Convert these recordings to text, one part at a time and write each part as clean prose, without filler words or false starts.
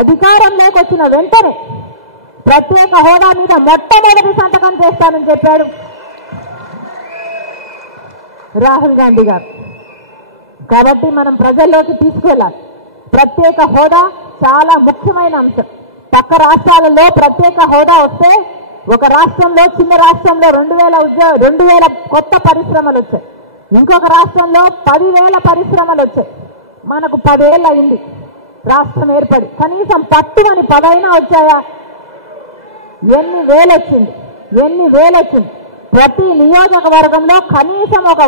అధికారంలోకి వచ్చిన వెంటనే ప్రత్యేక హోదా మీద మొట్టమొదటి సంతకం చేస్తానని చెప్పాడు రాహుల్ గాంధీ గారు. కాబట్టి మనం ప్రజల్లోకి తీసుకెళ్ళాలి. ప్రత్యేక హోదా చాలా ముఖ్యమైన అంశం. పక్క రాష్ట్రాలలో ప్రత్యేక హోదా వస్తే ఒక రాష్ట్రంలో, చిన్న రాష్ట్రంలో 2000 కొత్త పరిశ్రమలు వచ్చాయి. ఇంకొక రాష్ట్రంలో 10,000 పరిశ్రమలు వచ్చాయి. మనకు 10 ఏళ్ళు అయింది రాష్ట్రం ఏర్పడి. కనీసం పట్టుమని 10 అయినా వచ్చాయా? ఎన్ని వేలు వచ్చింది? ప్రతి నియోజకవర్గంలో కనీసం ఒక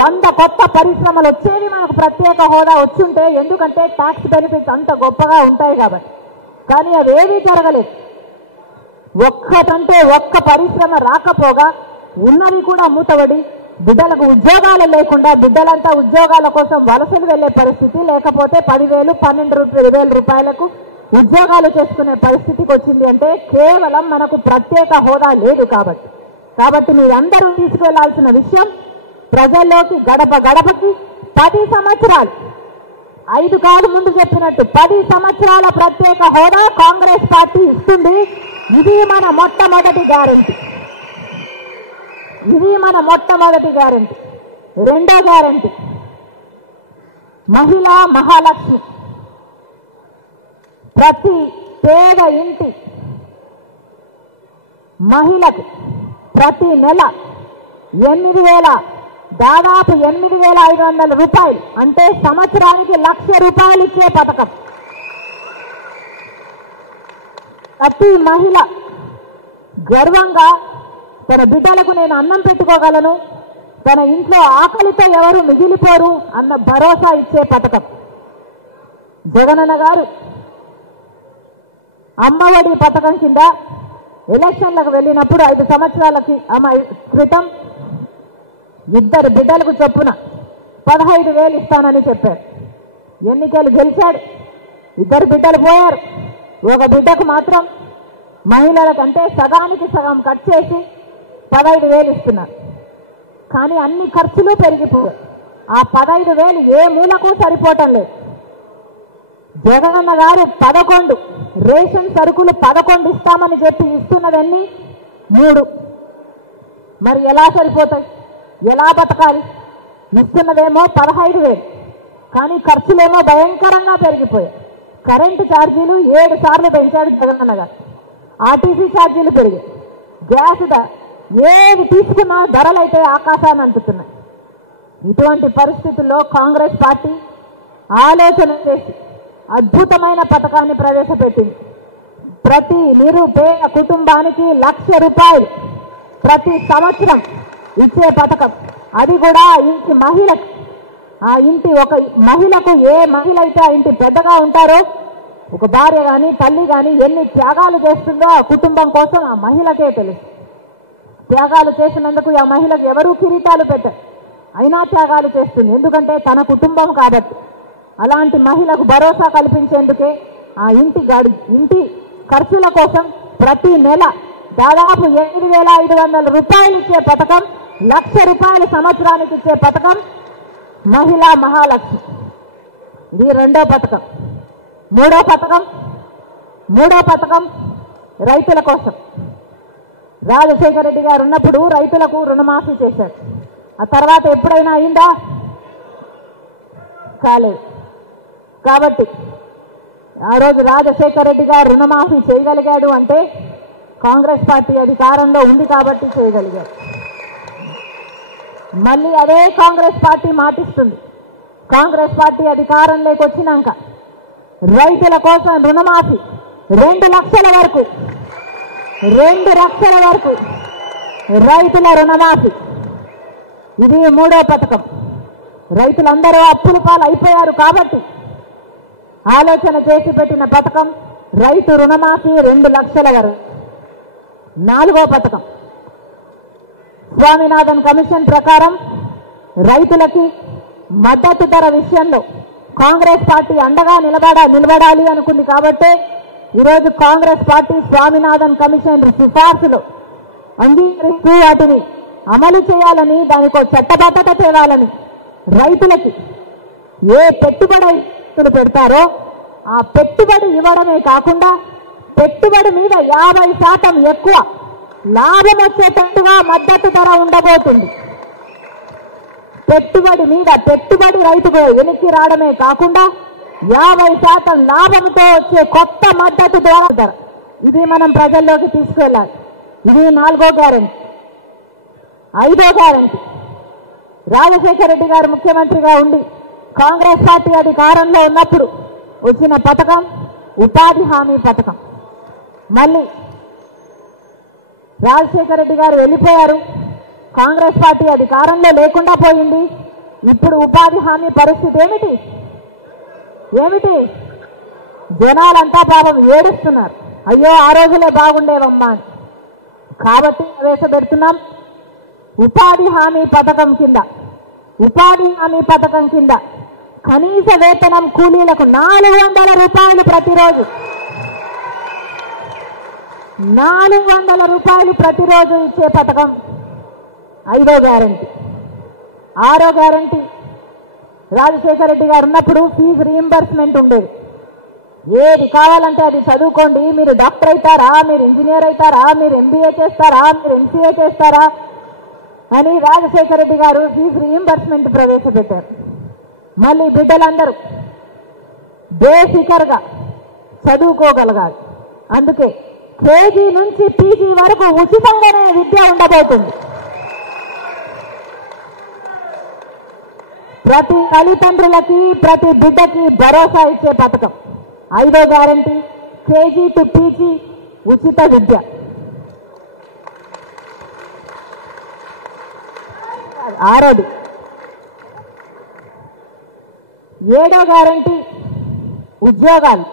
100 కొత్త పరిశ్రమలు వచ్చేవి మనకు ప్రత్యేక హోదా వచ్చుంటే. ఎందుకంటే ట్యాక్స్ బెనిఫిట్స్ అంత గొప్పగా ఉంటాయి కాబట్టి. కానీ అవేవీ జరగలేదు. ఒక్కటంటే ఒక్క పరిశ్రమ రాకపోగా ఉన్నవి కూడా మూతబడి, బిడ్డలకు ఉద్యోగాలు లేకుండా బిడ్డలంతా ఉద్యోగాల కోసం వలసలు వెళ్లే పరిస్థితి, లేకపోతే 10,000, 12,000 రూపాయలకు ఉద్యోగాలు చేసుకునే పరిస్థితికి వచ్చింది. అంటే కేవలం మనకు ప్రత్యేక హోదా లేదు కాబట్టి మీరందరూ తీసుకెళ్లాల్సిన విషయం, ప్రజల్లోకి గడప గడపకి 10 సంవత్సరాలు, 5 కాదు ముందు చెప్పినట్టు 10 సంవత్సరాల ప్రత్యేక హోదా కాంగ్రెస్ పార్టీ ఇస్తుంది. ఇది మన మొట్టమొదటి గ్యారెంటీ. రెండో గ్యారెంటీ మహిళా మహాలక్ష్మి. ప్రతి పేద ఇంటి మహిళకు ప్రతి నెల దాదాపు 8,500 రూపాయలు, అంటే సంవత్సరానికి 1,00,000 రూపాయలు ఇచ్చే పథకం. ప్రతి మహిళ గర్వంగా తన బిడ్డలకు నేను అన్నం పెట్టుకోగలను, తన ఇంట్లో ఆకలితో ఎవరు మిగిలిపోరు అన్న భరోసా ఇచ్చే పథకం. జగనన్న గారు అమ్మఒడి పథకం కింద ఎలక్షన్లకు వెళ్ళినప్పుడు 5 సంవత్సరాల క్రితం 2 బిడ్డలకు చొప్పున 15,000 ఇస్తానని చెప్పారు. ఎన్నికలు గెలిచాడు, 2 బిడ్డలు పోయారు. ఒక బిడ్డకు మాత్రం మహిళలకంటే సగానికి సగం కట్ చేసి 15,000 ఇస్తున్నారు. కానీ అన్ని ఖర్చులు పెరిగిపోయాయి. ఆ 15,000 ఏ మూలకు సరిపోవటం లేదు. జగనన్న గారు 11 రేషన్ సరుకులు 11 ఇస్తామని చెప్పి ఇస్తున్నదన్నీ 3. మరి ఎలా సరిపోతాయి? ఎలా బతకాలి? ఇస్తున్నదేమో 15,000, కానీ ఖర్చులేమో భయంకరంగా పెరిగిపోయాయి. కరెంటు ఛార్జీలు 7 సార్లు పెంచాడు జగనన్న గారు. ఆర్టీసీ ఛార్జీలు పెరిగాయి. గ్యాస్ ఏది తీసుకున్నా ధరలైతే ఆకాశాన్ని అంటుతున్నాయి. ఇటువంటి పరిస్థితుల్లో కాంగ్రెస్ పార్టీ ఆలోచన చేసి అద్భుతమైన పథకాన్ని ప్రవేశపెట్టింది. ప్రతి నిరుపేద కుటుంబానికి 1,00,000 రూపాయలు ప్రతి సంవత్సరం ఇచ్చే పథకం. అది కూడా ఇంటి మహిళకు. ఆ ఇంటి ఒక మహిళకు, ఏ మహిళ అయితే ఆ ఇంటి పెద్దగా ఉంటారో, ఒక భార్య కానీ తల్లి కానీ ఎన్ని త్యాగాలు చేస్తుందో ఆ కుటుంబం కోసం ఆ మహిళకే తెలుసు. త్యాగాలు చేసినందుకు ఆ మహిళకు ఎవరూ కిరీటాలు పెట్టరు, అయినా త్యాగాలు చేస్తుంది. ఎందుకంటే తన కుటుంబం కాబట్టి. అలాంటి మహిళకు భరోసా కల్పించేందుకే ఆ ఇంటి ఖర్చుల కోసం ప్రతి నెల దాదాపు 8,500 రూపాయలు ఇచ్చే పథకం, 1,00,000 రూపాయలు సంవత్సరానికి ఇచ్చే పథకం మహిళా మహాలక్ష్మి. ఇది రెండో పథకం. మూడో పథకం రైతుల కోసం. రాజశేఖర రెడ్డి గారు ఉన్నప్పుడు రైతులకు రుణమాఫీ చేశారు. ఆ తర్వాత ఎప్పుడైనా అయిందా? కాలేదు. కాబట్టి ఆ రోజు రాజశేఖర రెడ్డి గారు రుణమాఫీ చేయగలిగాడు అంటే కాంగ్రెస్ పార్టీ అధికారంలో ఉంది కాబట్టి చేయగలిగాడు. మళ్ళీ అదే కాంగ్రెస్ పార్టీ మాటిస్తుంది. కాంగ్రెస్ పార్టీ అధికారంలోకి వచ్చినాక రైతుల కోసం రుణమాఫీ 2 లక్షల వరకు రైతుల రుణమాఫీ. ఇది మూడో పథకం. రైతులందరూ అప్పుల పాలు అయిపోయారు కాబట్టి ఆలోచన చేసి పెట్టిన పథకం రైతు రుణమాఫీ 2 లక్షల వరకు. నాలుగో పథకం స్వామినాథన్ కమిషన్ ప్రకారం రైతులకి మద్దతు ధర విషయంలో కాంగ్రెస్ పార్టీ అండగా నిలబడాలి అనుకుంది. కాబట్టి ఈరోజు కాంగ్రెస్ పార్టీ స్వామినాథన్ కమిషన్ సిఫార్సులు అంగీకరిస్తూ వాటిని అమలు చేయాలని, దానికో చట్టబద్ధత తేవాలని, రైతులకి ఏ పెట్టుబడులు పెడతారో ఆ పెట్టుబడి ఇవ్వడమే కాకుండా పెట్టుబడి మీద 50% ఎక్కువ లాభం వచ్చేటట్టుగా మద్దతు ధర ఉండబోతుంది. పెట్టుబడి రైతుకు వెనక్కి రావడమే కాకుండా 50% లాభంతో వచ్చే కొత్త మద్దతు ధర ఇది మనం ప్రజల్లోకి తీసుకెళ్ళాలి. ఇది 4వ గ్యారెంటీ. 5వ గ్యారెంటీ రాజశేఖర రెడ్డి గారు ముఖ్యమంత్రిగా ఉండి కాంగ్రెస్ పార్టీ అధికారంలో ఉన్నప్పుడు వచ్చిన పథకం ఉపాధి హామీ పథకం. మళ్ళీ రాజశేఖర రెడ్డి గారు వెళ్ళిపోయారు, కాంగ్రెస్ పార్టీ అధికారంలో లేకుండా పోయింది. ఇప్పుడు ఉపాధి హామీ పరిస్థితి ఏమిటి? జనాలంతా పాపం ఏడుస్తున్నారు, అయ్యో ఆ రోజులే బాగుండేవమ్మా అని. కాబట్టి ప్రవేశపెడుతున్నాం ఉపాధి హామీ పథకం కింద కనీస వేతనం కూలీలకు 400 రూపాయలు ప్రతిరోజు, 400 రూపాయలు ప్రతిరోజు ఇచ్చే పథకం 5వ గ్యారెంటీ. 6వ గ్యారెంటీ రాజశేఖర రెడ్డి గారు ఉన్నప్పుడు ఫీజు రీయింబర్స్మెంట్ ఉండేది. ఏది కావాలంటే అది చదువుకోండి, మీరు డాక్టర్ అవుతారా, మీరు ఇంజనీర్ అవుతారా, మీరు ఎంబీఏ చేస్తారా, మీరు ఎంసీఏ చేస్తారా అని రాజశేఖర రెడ్డి గారు ఫీజు రీయింబర్స్మెంట్ ప్రవేశపెట్టారు. మళ్ళీ బిడ్డలందరూ బేసికర్గా చదువుకోగలగాలి. అందుకే కేజీ నుంచి పీజీ వరకు ఉచితంగానే విద్య ఉండబోతుంది. ప్రతి తల్లిదండ్రులకి ప్రతి బిడ్డకి భరోసా ఇచ్చే పథకం 5వ గ్యారెంటీ కేజీ టు పీజీ ఉచిత విద్య. 6వది 7వ గ్యారెంటీ ఉద్యోగాలు.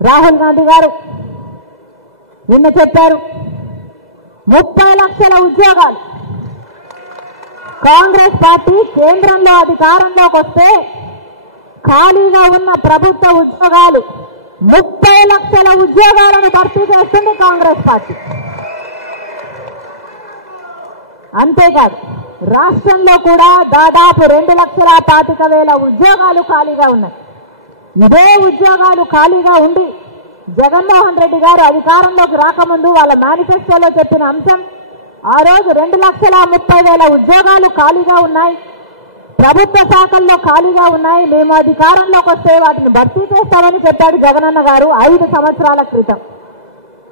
రాహుల్ గాంధీ గారు నిన్న చెప్పారు 30 లక్షల ఉద్యోగాలు. కాంగ్రెస్ పార్టీ కేంద్రంలో అధికారంలోకి వస్తే ఖాళీగా ఉన్న ప్రభుత్వ ఉద్యోగాలు 30 లక్షల ఉద్యోగాలను భర్తీ చేస్తుంది కాంగ్రెస్ పార్టీ. అంతేకాదు రాష్ట్రంలో కూడా దాదాపు 2,25,000 ఉద్యోగాలు ఖాళీగా ఉన్నాయి. ఇదే ఉద్యోగాలు ఖాళీగా ఉండి జగన్మోహన్ రెడ్డి గారు అధికారంలోకి రాకముందు వాళ్ళ మేనిఫెస్టోలో చెప్పిన అంశం ఆ రోజు 2,30,000 ఉద్యోగాలు ఖాళీగా ఉన్నాయి, ప్రభుత్వ శాఖల్లో ఖాళీగా ఉన్నాయి, మేము అధికారంలోకి వస్తే వాటిని భర్తీ చేస్తామని చెప్పాడు జగనన్న గారు 5 సంవత్సరాల క్రితం.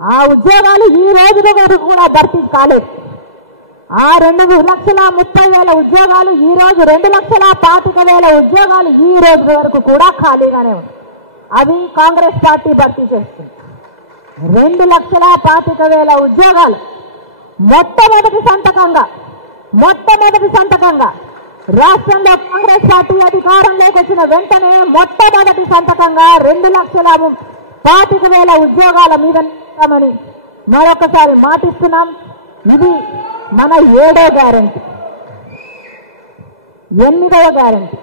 ఆ ఉద్యోగాలు ఈ రోజు వరకు కూడా భర్తీ కాలేదు. ఆ 2,30,000 ఉద్యోగాలు ఈ రోజు 2,25,000 ఉద్యోగాలు ఈ రోజు వరకు కూడా ఖాళీగానే ఉన్నాయి. అవి కాంగ్రెస్ పార్టీ భర్తీ చేస్తుంది. 2,25,000 ఉద్యోగాలు మొట్టమొదటి సంతకంగా రాష్ట్రంలో కాంగ్రెస్ పార్టీ అధికారంలోకి వచ్చిన వెంటనే మొట్టమొదటి సంతకంగా 2,25,000 ఉద్యోగాల మీద ఇస్తామని మరొకసారి మాటిస్తున్నాం. ఇది మన 7వ గ్యారెంటీ. 8వ గ్యారెంటీ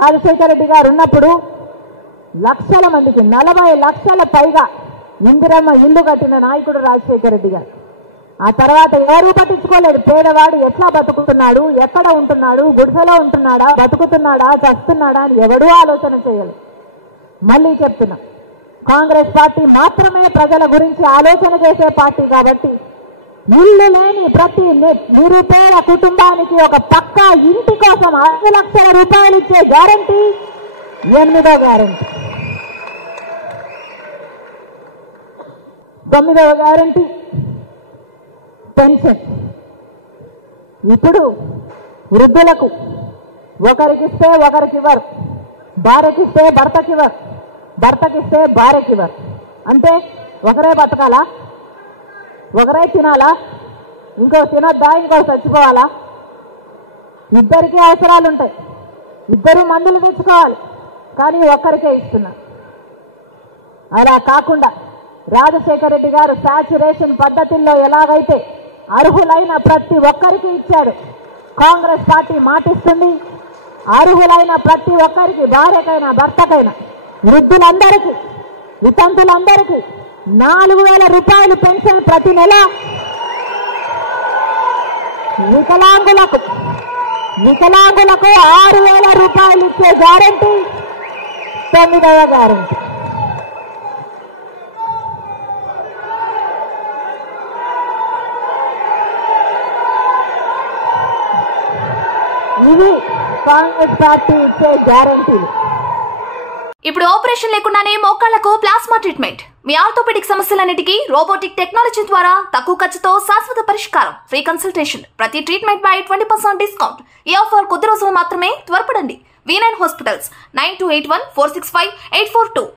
రాజశేఖర రెడ్డి గారు ఉన్నప్పుడు లక్షల మందికి 40 లక్షల పైగా ఇందిరమ్మ ఇల్లు కట్టిన నాయకుడు రాజశేఖర రెడ్డి గారు. ఆ తర్వాత ఎవరూ పట్టించుకోలేదు. పేదవాడు ఎట్లా బతుకుతున్నాడు, ఎక్కడ ఉంటున్నాడు, గుడిసెలో ఉంటున్నాడా, బతుకుతున్నాడా, చస్తున్నాడా అని ఎవడూ ఆలోచన చేయలేదు. మళ్ళీ చెప్తున్నా, కాంగ్రెస్ పార్టీ మాత్రమే ప్రజల గురించి ఆలోచన చేసే పార్టీ కాబట్టి ఇల్లు లేని ప్రతి నిరుపేద కుటుంబానికి ఒక పక్కా ఇంటి కోసం 5 లక్షల రూపాయలు ఇచ్చే గ్యారెంటీ 8వ గ్యారెంటీ. 9వ guarantee pension. ఇప్పుడు వృద్ధులకు ఒకరికిస్తే ఒకరికివ్వరు, భార్యకిస్తే భర్తకివ్వరు, భర్తకిస్తే భార్యకివ్వరు. అంటే ఒకరే బతకాలా, ఒకరే తినాలా, ఇంకో తినొద్దా, ఇంకో చచ్చిపోవాలా? ఇద్దరికీ అవసరాలు ఉంటాయి, ఇద్దరు మందులు తెచ్చుకోవాలి, కానీ ఒక్కరికే ఇస్తున్నా. అలా కాకుండా రాజశేఖర రెడ్డి గారు శాచ్యురేషన్ పద్ధతుల్లో ఎలాగైతే అర్హులైన ప్రతి ఒక్కరికి ఇచ్చాడు, కాంగ్రెస్ పార్టీ మాటిస్తుంది అర్హులైన ప్రతి ఒక్కరికి, భార్యకైనా భర్తకైనా, వృద్ధులందరికీ, వితంతులందరికీ 4,000 రూపాయలు పెన్షన్ ప్రతి నెల, వికలాంగులకు 6,000 రూపాయలు ఇచ్చే గ్యారెంటీ 9వ గ్యారెంటీ. ఇవి కాంగ్రెస్ పార్టీ ఇచ్చే గ్యారెంటీలు. ఇప్పుడు ఆపరేషన్ లేకుండానే మోకాళ్లకు ప్లాస్మా ట్రీట్మెంట్. మీ ఆర్థోపెడిక్ సమస్యలన్నిటికీ రోబోటిక్ టెక్నాలజీ ద్వారా తక్కువ ఖర్చుతో శాశ్వత పరిష్కారం. Free consultation. ప్రతి ట్రీట్మెంట్ పై 20% డిస్కౌంట్. ఈ ఆఫర్ కొద్ది రోజులు మాత్రమే. త్వరపడండి. V9 hospitals 9281465842.